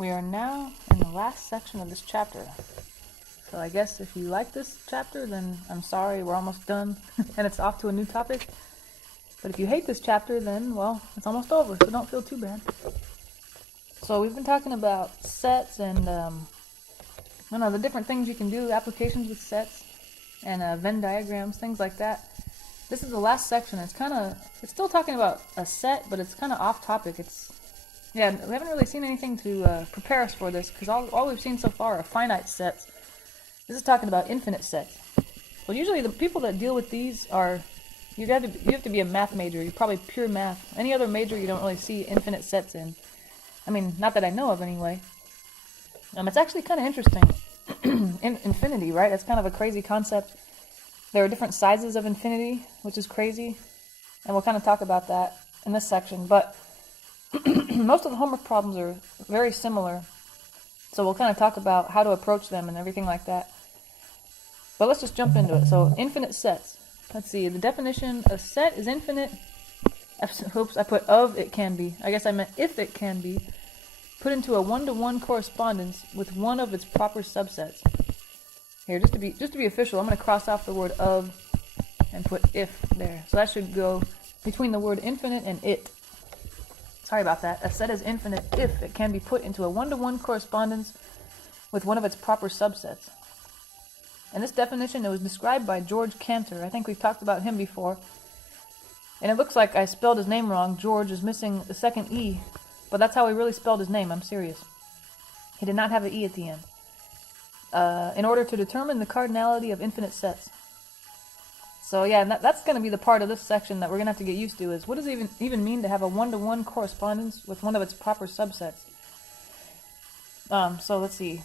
We are now in the last section of this chapter. So I guess if you like this chapter, then I'm sorry, we're almost done and it's off to a new topic. But if you hate this chapter, then, well, it's almost over, so don't feel too bad. So we've been talking about sets and, the different things you can do, applications with sets, and Venn diagrams, things like that. This is the last section. It's still talking about a set, but it's kind of off topic. We haven't really seen anything to prepare us for this, because all we've seen so far are finite sets. This is talking about infinite sets. Well, usually the people that deal with these are, you have to be a math major. You're probably pure math. Any other major you don't really see infinite sets in. I mean, not that I know of anyway. It's actually kind of interesting. Infinity, right? It's kind of a crazy concept. There are different sizes of infinity, which is crazy. And we'll kind of talk about that in this section. But most of the homework problems are very similar. So we'll kind of talk about how to approach them and everything like that. But let's just jump into it. So, infinite sets. Let's see. The definition of set is infinite. Oops, I put of it can be. I guess I meant if it can be. Put into a one-to-one correspondence with one of its proper subsets. Here, just to be official, I'm going to cross off the word of and put if there. So that should go between the word infinite and it. Sorry about that. A set is infinite if it can be put into a one-to-one correspondence with one of its proper subsets. And this definition, it was described by George Cantor. I think we've talked about him before. And it looks like I spelled his name wrong. George is missing the second E. But that's how he really spelled his name, I'm serious. He did not have an E at the end. In order to determine the cardinality of infinite sets. So yeah, and that's going to be the part of this section that we're going to have to get used to, is what does it even mean to have a one-to-one correspondence with one of its proper subsets? So let's see.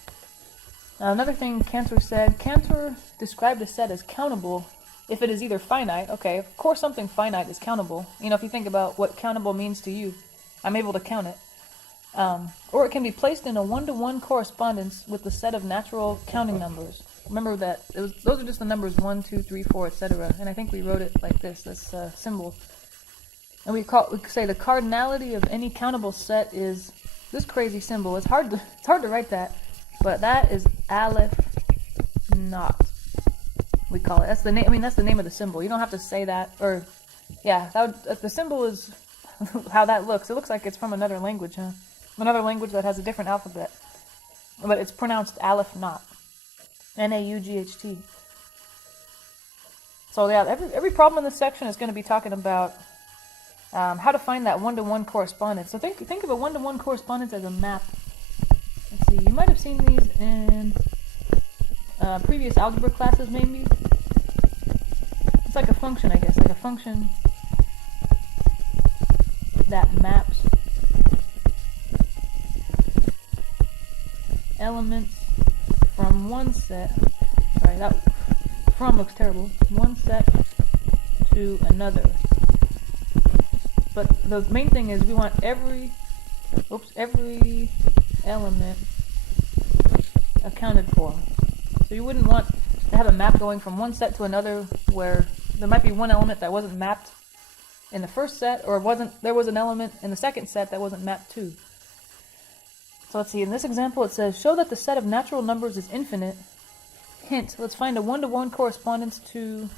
Another thing Cantor said, Cantor described a set as countable if it is either finite. Okay, of course something finite is countable. If you think about what countable means to you, I'm able to count it. Or it can be placed in a one-to-one correspondence with the set of natural counting numbers. Remember that those are just the numbers 1, 2, 3, 4, etc. And I think we wrote it like this symbol. And we say the cardinality of any countable set is this crazy symbol. It's hard to write that, but that is Aleph not. We call it. That's the name. That's the name of the symbol. You don't have to say that. Or yeah, the symbol is how that looks. It looks like it's from another language, huh? Another language that has a different alphabet. But it's pronounced Aleph not. N-A-U-G-H-T. So yeah, every problem in this section is going to be talking about how to find that one-to-one correspondence. So think of a one-to-one correspondence as a map. Let's see, you might have seen these in previous algebra classes maybe. It's like a function, I guess. Like a function that maps elements from one set. Sorry, that from looks terrible. One set to another. But the main thing is we want every element accounted for. So you wouldn't want to have a map going from one set to another where there might be one element that wasn't mapped in the first set, or there was an element in the second set that wasn't mapped to. So let's see, in this example it says, show that the set of natural numbers is infinite. Hint, let's find a one-to-one correspondence to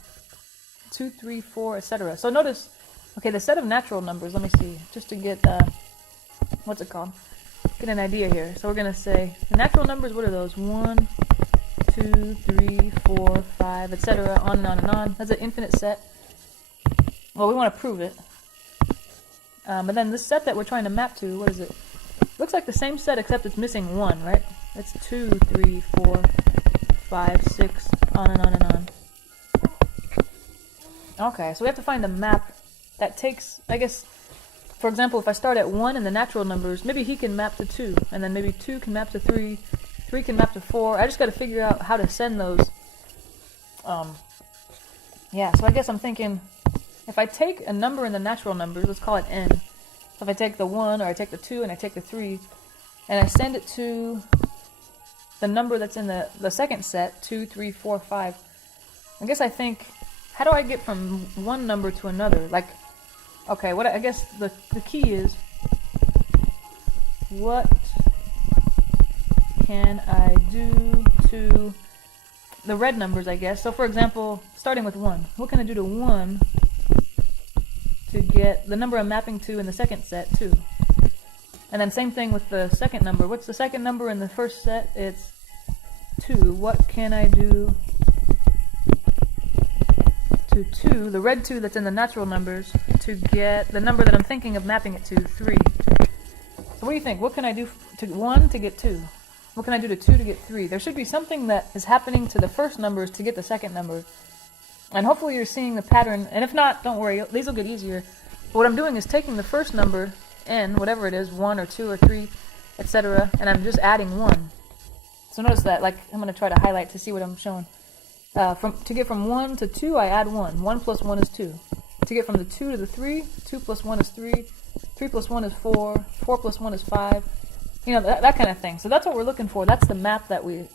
2, 3, 4, etc. So notice, okay, the set of natural numbers, let me see, just to get, get an idea here. So we're going to say, the natural numbers, what are those? 1, 2, 3, 4, 5, etc., on and on and on. That's an infinite set. Well, we want to prove it. But then this set that we're trying to map to, what is it? Looks like the same set except it's missing 1, right? It's 2, 3, 4, 5, 6, on and on and on. Okay, so we have to find a map that takes, I guess, for example, if I start at 1 in the natural numbers, maybe he can map to 2, and then maybe 2 can map to 3, 3 can map to 4. I just got to figure out how to send those. Yeah, so I guess I'm thinking, if I take a number in the natural numbers, let's call it n. So if I take the 1, or I take the 2, and I take the 3, and I send it to the number that's in the second set, 2, 3, 4, 5, I guess I think, how do I get from one number to another? Like, okay, I guess the key is, what can I do to the red numbers, I guess. So for example, starting with 1, what can I do to 1 to get the number I'm mapping to in the second set, 2? And then same thing with the second number. What's the second number in the first set? It's 2. What can I do to 2, the red 2 that's in the natural numbers, to get the number that I'm thinking of mapping it to, 3? So what do you think? What can I do to 1 to get 2? What can I do to 2 to get 3? There should be something that is happening to the first numbers to get the second number. And hopefully you're seeing the pattern. And if not, don't worry, these will get easier. But what I'm doing is taking the first number, n, whatever it is, 1 or 2 or 3, etc., and I'm just adding 1. So notice that, like, I'm going to try to highlight to see what I'm showing. To get from 1 to 2, I add 1. 1 plus 1 is 2. To get from the 2 to the 3, 2 plus 1 is 3. 3 plus 1 is 4. 4 plus 1 is 5. You know, that kind of thing. So that's what we're looking for. That's the map that we're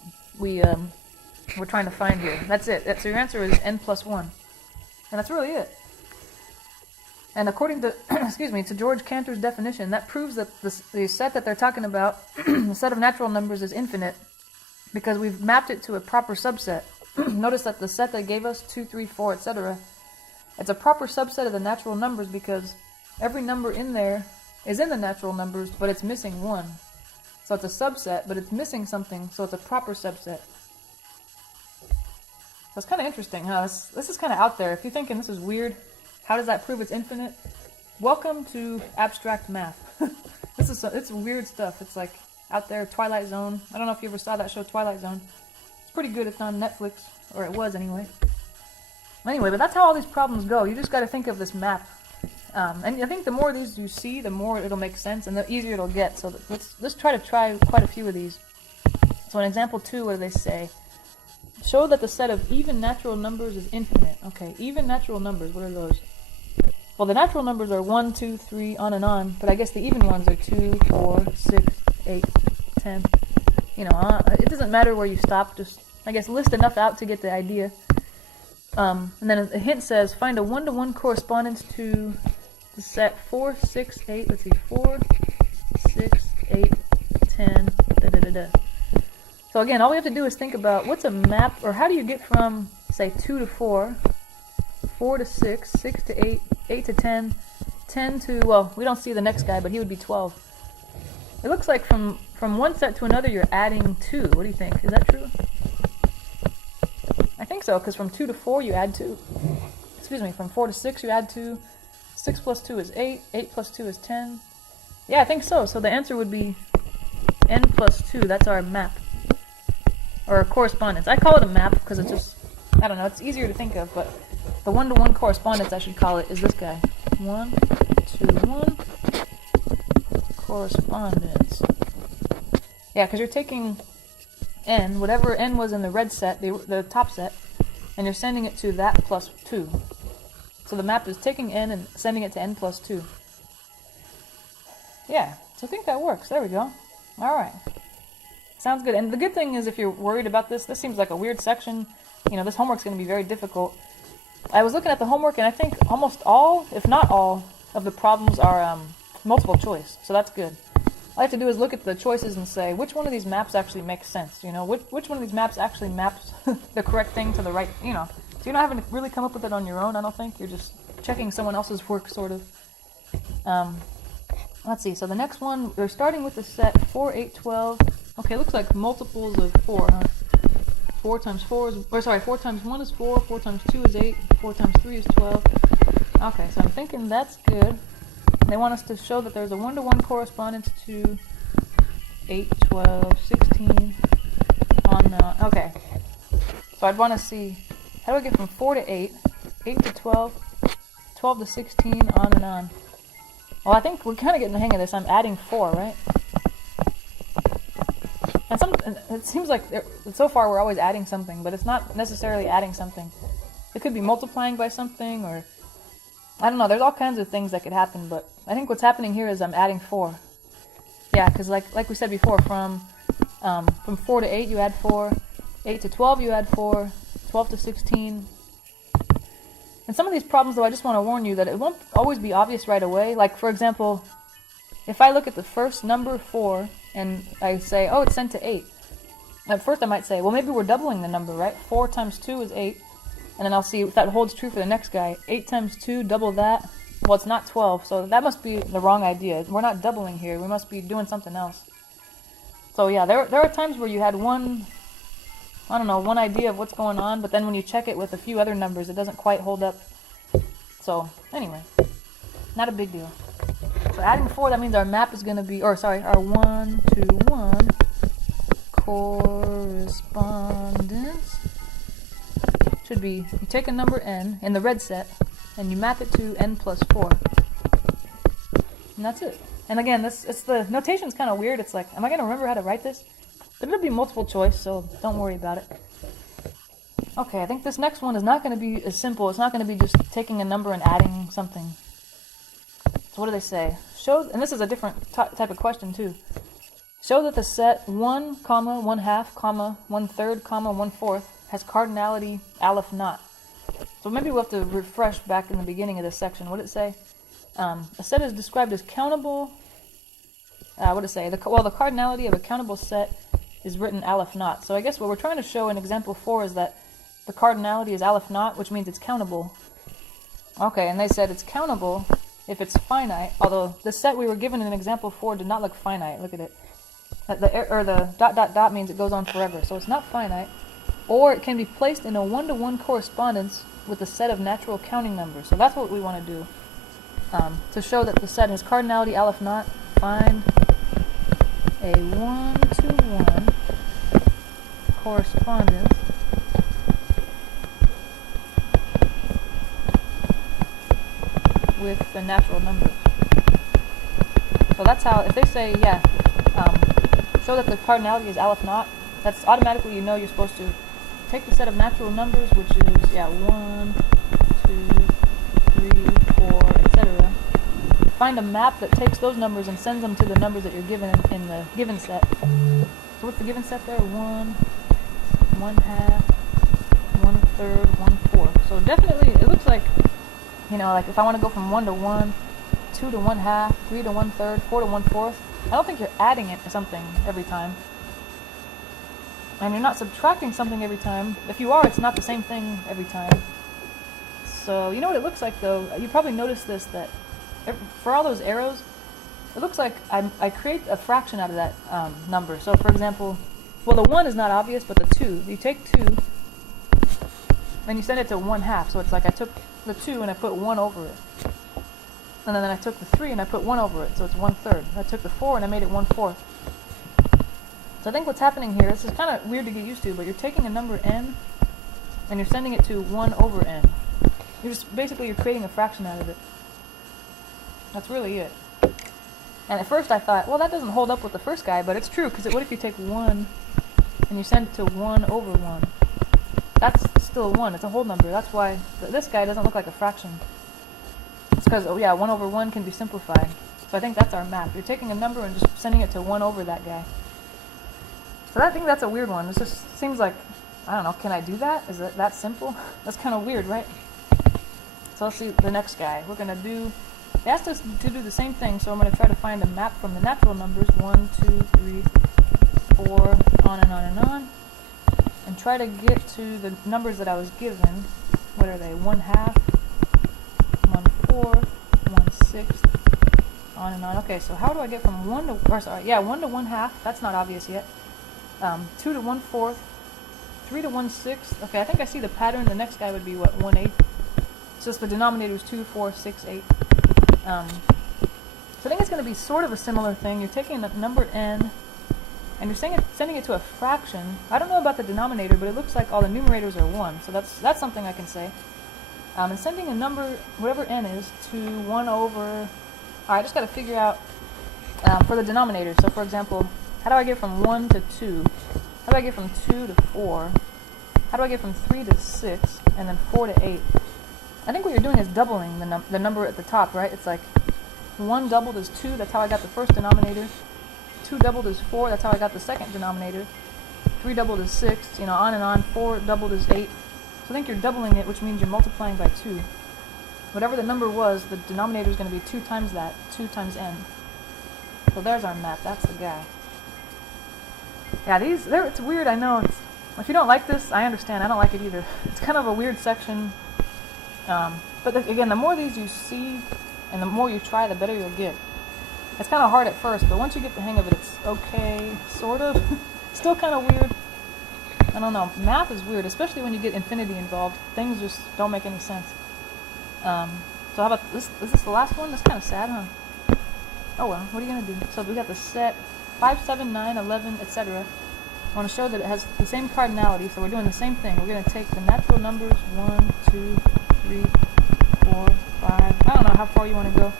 trying to find here. That's it. So your answer is n plus 1. And that's really it. And according to, excuse me, to George Cantor's definition, that proves that the set that they're talking about, the set of natural numbers, is infinite because we've mapped it to a proper subset. Notice that the set they gave us, 2, 3, 4, etc., it's a proper subset of the natural numbers because every number in there is in the natural numbers, but it's missing 1. So it's a subset, but it's missing something, so it's a proper subset. That's kind of interesting, huh? This is kind of out there. If you're thinking this is weird, how does that prove it's infinite? Welcome to abstract math. It's weird stuff. It's like out there, Twilight Zone. I don't know if you ever saw that show, Twilight Zone. It's pretty good. It's on Netflix, or it was anyway. Anyway, but that's how all these problems go. You just got to think of this map. And I think the more of these you see, the more it'll make sense, and the easier it'll get. So let's try quite a few of these. So in example 2, what do they say? Show that the set of even natural numbers is infinite. Okay, even natural numbers, what are those? Well, the natural numbers are 1, 2, 3, on and on, but I guess the even ones are 2, 4, 6, 8, 10. You know, it doesn't matter where you stop, just, I guess, list enough out to get the idea. And then a hint says, find a one-to-one correspondence to the set 4, 6, 8, let's see, 4, 6, 8, 10, da-da-da-da. So again, all we have to do is think about what's a map, or how do you get from, say, 2 to 4, 4 to 6, 6 to 8, 8 to 10, 10 to, well, we don't see the next guy, but he would be 12. It looks like from one set to another you're adding 2. What do you think? Is that true? I think so, because from 2 to 4 you add 2. Excuse me, from 4 to 6 you add 2. 6 plus 2 is 8. 8 plus 2 is 10. Yeah, I think so. So the answer would be n plus 2. That's our map. Or a correspondence. I call it a map because it's just, I don't know, it's easier to think of, but the one-to-one correspondence, I should call it, is this guy. 1-to-1 correspondence. Yeah, because you're taking n, whatever n was in the red set, the top set, and you're sending it to that plus 2. So the map is taking n and sending it to n plus 2. Yeah, so I think that works. There we go. Alright. Sounds good. And the good thing is, if you're worried about this seems like a weird section. You know, this homework's going to be very difficult. I was looking at the homework, and I think almost all, if not all, of the problems are multiple choice. So that's good. All I have to do is look at the choices and say, which one of these maps actually makes sense? You know, which one of these maps actually maps the correct thing to the right, you know. So you're not having to really come up with it on your own, I don't think. You're just checking someone else's work, sort of. Let's see. So the next one, we're starting with the set 4, 8, 12. Okay, looks like multiples of 4, huh? 4 times 4 is, or sorry, 4 times 1 is 4, 4 times 2 is 8, 4 times 3 is 12. Okay, so I'm thinking that's good. They want us to show that there's a one-to-one correspondence to 8, 12, 16, on, okay. So I'd want to see, how do I get from 4 to 8, 8 to 12, 12 to 16, on and on. Well, I think we're kind of getting the hang of this. I'm adding 4, right? And it seems like so far we're always adding something, but it's not necessarily adding something. It could be multiplying by something, or I don't know. There's all kinds of things that could happen, but I think what's happening here is I'm adding 4. Yeah, because like we said before, from 4 to 8 you add 4, 8 to 12 you add 4, 12 to 16. And some of these problems, though, I just want to warn you that it won't always be obvious right away. Like, for example, if I look at the first number 4 and I say, oh, it's sent to 8, At first I might say, well, maybe we're doubling the number, right? 4 times 2 is 8. And then I'll see if that holds true for the next guy. 8 times 2, double that. Well, it's not 12, so that must be the wrong idea. We're not doubling here. We must be doing something else. So yeah, there are times where you had one idea of what's going on, but then when you check it with a few other numbers, it doesn't quite hold up. So anyway, not a big deal. So adding 4, that means our map is going to be, our 1-to-1 correspondence should be, you take a number n in the red set, and you map it to n plus 4. And that's it. And again, the notation's kind of weird. It's like, am I going to remember how to write this? But it'll be multiple choice, so don't worry about it. Okay, I think this next one is not going to be as simple. It's not going to be just taking a number and adding something. So what do they say? Show, and this is a different type of question too. Show that the set 1, 1/2, 1/3, 1/4 has cardinality aleph not. So maybe we'll have to refresh back in the beginning of this section. What did it say? A set is described as countable. What did it say? The cardinality of a countable set is written aleph not. So I guess what we're trying to show in example 4 is that the cardinality is aleph not, which means it's countable. Okay, and they said it's countable if it's finite, although the set we were given in example 4 did not look finite. Look at it. The ... means it goes on forever, so it's not finite. Or it can be placed in a 1-to-1 correspondence with a set of natural counting numbers. So that's what we want to do. To show that the set has cardinality aleph not, find a 1-to-1 correspondence with the natural numbers. So that's how, if they say, show that the cardinality is aleph not, that's automatically, you know, you're supposed to take the set of natural numbers, which is, 1, 2, 3, 4, etc. Find a map that takes those numbers and sends them to the numbers that you're given in the given set. So what's the given set there? 1, 1/2, 1/3, 1/4. So definitely, it looks like, like if I want to go from 1-to-1, 2-to-1/2, 3-to-1/3, 4-to-1/4, I don't think you're adding it to something every time. And you're not subtracting something every time. If you are, it's not the same thing every time. So, you know what it looks like though? You probably noticed this, that for all those arrows, it looks like I create a fraction out of that number. So for example, well, the 1 is not obvious, but the 2. You take 2, and you send it to 1/2. So it's like I took the 2 and I put 1 over it. And then I took the 3 and I put 1 over it, so it's 1/3. I took the 4 and I made it 1/4. So I think what's happening here, this is kind of weird to get used to, but you're taking a number n and you're sending it to 1 over n. You're creating a fraction out of it. That's really it. And at first I thought, well, that doesn't hold up with the first guy, but it's true, because what if you take 1 and you send it to 1 over 1? That's still 1, it's a whole number. That's why this guy doesn't look like a fraction. It's because, 1 over 1 can be simplified. So I think that's our map. You're taking a number and just sending it to 1 over that guy. So I think that's a weird one. It just seems like, I don't know, can I do that? Is it that simple? That's kind of weird, right? So let's see the next guy. We're going to do, they asked us to do the same thing, so I'm going to try to find a map from the natural numbers, 1, 2, 3, 4, on and on and on, and try to get to the numbers that I was given. What are they? 1/2, 1/4, 1/6, on and on. Okay, so how do I get from 1 to 1/2? That's not obvious yet. 2 to 1/4, 3 to 1/6. Okay, I think I see the pattern. The next guy would be what, 1/8. It's just the denominator is 2, 4, 6, 8. So I think it's going to be sort of a similar thing. You're taking a number n and you're sending it to a fraction. I don't know about the denominator, but it looks like all the numerators are 1. So that's something I can say. And sending a number, whatever n is, to 1 over... I just got to figure out for the denominator. So for example, how do I get from 1 to 2? How do I get from 2 to 4? How do I get from 3 to 6? And then 4 to 8? I think what you're doing is doubling the number at the top, right? It's like 1 doubled is 2, that's how I got the first denominator. 2 doubled is 4, that's how I got the second denominator. 3 doubled is 6, on and on. 4 doubled is 8. So I think you're doubling it, which means you're multiplying by 2. Whatever the number was, the denominator is going to be 2 times that, 2 times n. So there's our map, that's the guy. Yeah, it's weird, I know. If you don't like this, I understand. I don't like it either. It's kind of a weird section. But again, the more these you see and the more you try, the better you'll get. It's kind of hard at first, but once you get the hang of it, it's okay, sort of. Still kind of weird. I don't know. Math is weird, especially when you get infinity involved. Things just don't make any sense. So how about this? Is this the last one? That's kind of sad, huh? Oh well, what are you going to do? So we got the set 5, 7, 9, 11, etc. I want to show that it has the same cardinality, so we're doing the same thing. We're going to take the natural numbers 1, 2, 3, 4, 5. I don't know how far you want to go.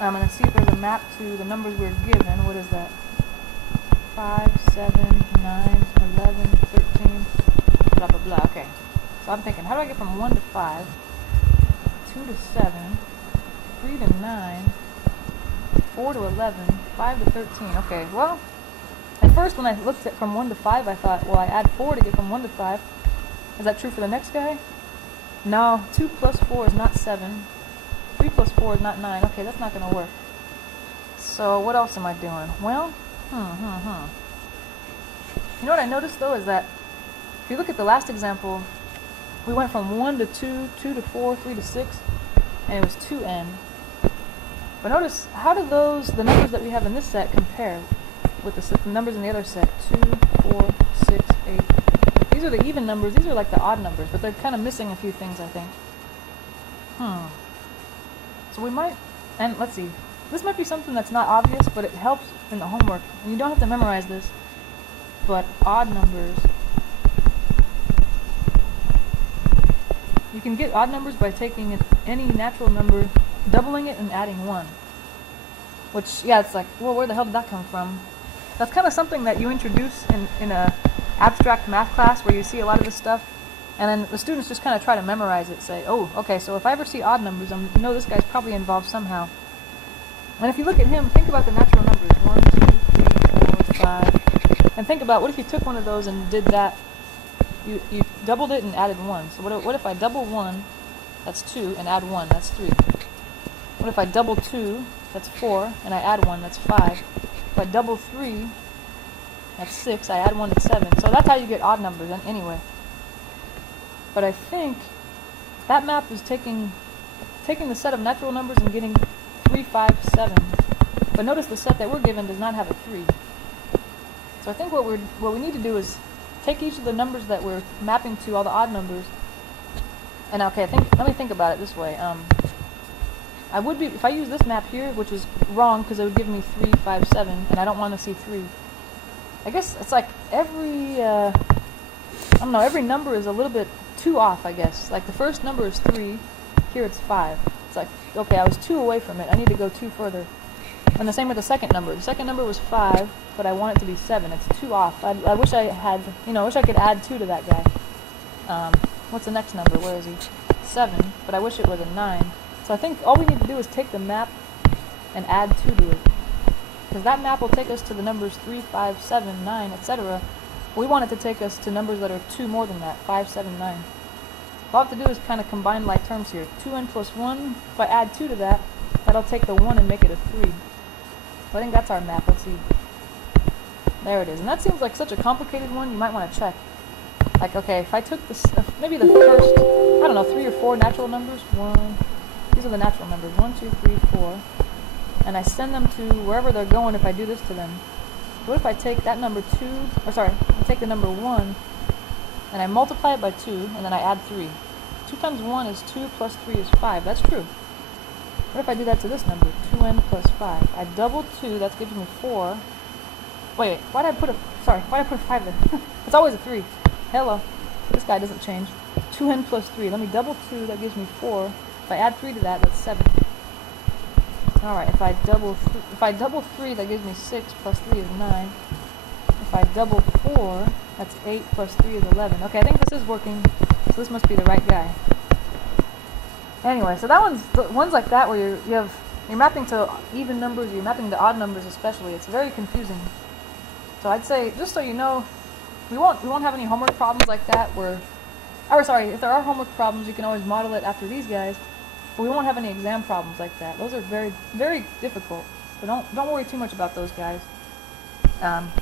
I'm going to see if there's a map to the numbers we're given. What is that? 5, 7, 9, 11, 13, blah, blah, blah. Okay. So I'm thinking, how do I get from 1 to 5, 2 to 7, 3 to 9, 4 to 11, 5 to 13. Okay, well, at first when I looked at from 1 to 5, I thought, well, I add 4 to get from 1 to 5. Is that true for the next guy? No, 2 plus 4 is not 7. 3 plus 4 is not 9. Okay, that's not going to work. So what else am I doing? Well, You know what I noticed, though, is that if you look at the last example, we went from 1 to 2, 2 to 4, 3 to 6, and it was 2n. But notice, how do the numbers that we have in this set compare with the numbers in the other set? 2, 4, 6, 8. These are the even numbers. These are like the odd numbers, but they're kind of missing a few things, I think. So we might, and let's see. This might be something that's not obvious, but it helps in the homework. And you don't have to memorize this, but odd numbers. You can get odd numbers by taking any natural number, doubling it, and adding 1. Which, yeah, it's like, well, where the hell did that come from? That's kind of something that you introduce in a abstract math class where you see a lot of this stuff, and then the students just kind of try to memorize it, say, oh, okay, so if I ever see odd numbers, I know this guy's probably involved somehow. And if you look at him, think about the natural numbers, 1, 2, 3, 4, 5, and think about, what if you took one of those and did that? You doubled it and added 1. So what if I double 1, that's 2, and add 1, that's 3. What if I double 2, that's 4, and I add 1, that's 5. If I double 3, that's 6, I add 1, that's 7. So that's how you get odd numbers anyway. But I think that map is taking the set of natural numbers and getting 3, 5, 7. But notice the set that we're given does not have a 3. So I think what we need to do is take each of the numbers that we're mapping to, all the odd numbers, and okay, let me think about it this way. I would be, if I use this map here, which is wrong because it would give me 3, 5, 7, and I don't want to see 3. I guess it's like every, I don't know, every number is a little bit too off, I guess. Like the first number is 3, here it's 5. It's like, okay, I was 2 away from it, I need to go 2 further. And the same with the second number. The second number was 5, but I want it to be 7. It's 2 off. I wish I had, I wish I could add 2 to that guy. What's the next number? Where is he? 7, but I wish it was a 9. So I think all we need to do is take the map and add 2 to it. Because that map will take us to the numbers 3, 5, 7, 9, etc. We want it to take us to numbers that are 2 more than that, 5, 7, 9. All I have to do is kind of combine like terms here. 2n plus 1, if I add 2 to that, that'll take the 1 and make it a 3. So I think that's our map. Let's see. There it is. And that seems like such a complicated one, you might want to check. Like, okay, if I took this, maybe the first, I don't know, 3 or 4 natural numbers. These are the natural numbers. 1, 2, 3, 4. And I send them to wherever they're going if I do this to them. What if I take that number 2, I take the number 1, and I multiply it by 2, and then I add 3. 2 times 1 is 2 plus 3 is 5. That's true. What if I do that to this number? 2n plus 5. I double 2, that gives me 4. Wait, why did I put a 5 there? It's always a 3. Hello. This guy doesn't change. 2n plus 3. Let me double 2, that gives me 4. If I add 3 to that, that's 7. Alright, if I double 3, that gives me 6, plus 3 is 9. If I double 4, that's 8, plus 3 is 11. Okay, I think this is working, so this must be the right guy. Anyway, so one's like that where you're mapping to even numbers, you're mapping to odd numbers especially. It's very confusing. So I'd say, just so you know, we won't have any homework problems like that if there are homework problems, you can always model it after these guys, but we won't have any exam problems like that. Those are very, very difficult. So don't worry too much about those guys.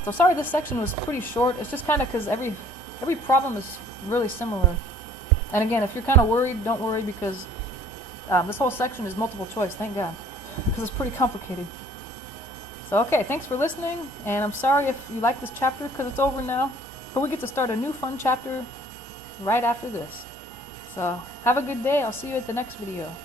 So sorry this section was pretty short. It's just kind of because every problem is really similar. And again, if you're kind of worried, don't worry, because this whole section is multiple choice, thank God, because it's pretty complicated. So okay, thanks for listening, and I'm sorry if you like this chapter because it's over now, but we get to start a new fun chapter right after this. So have a good day. I'll see you at the next video.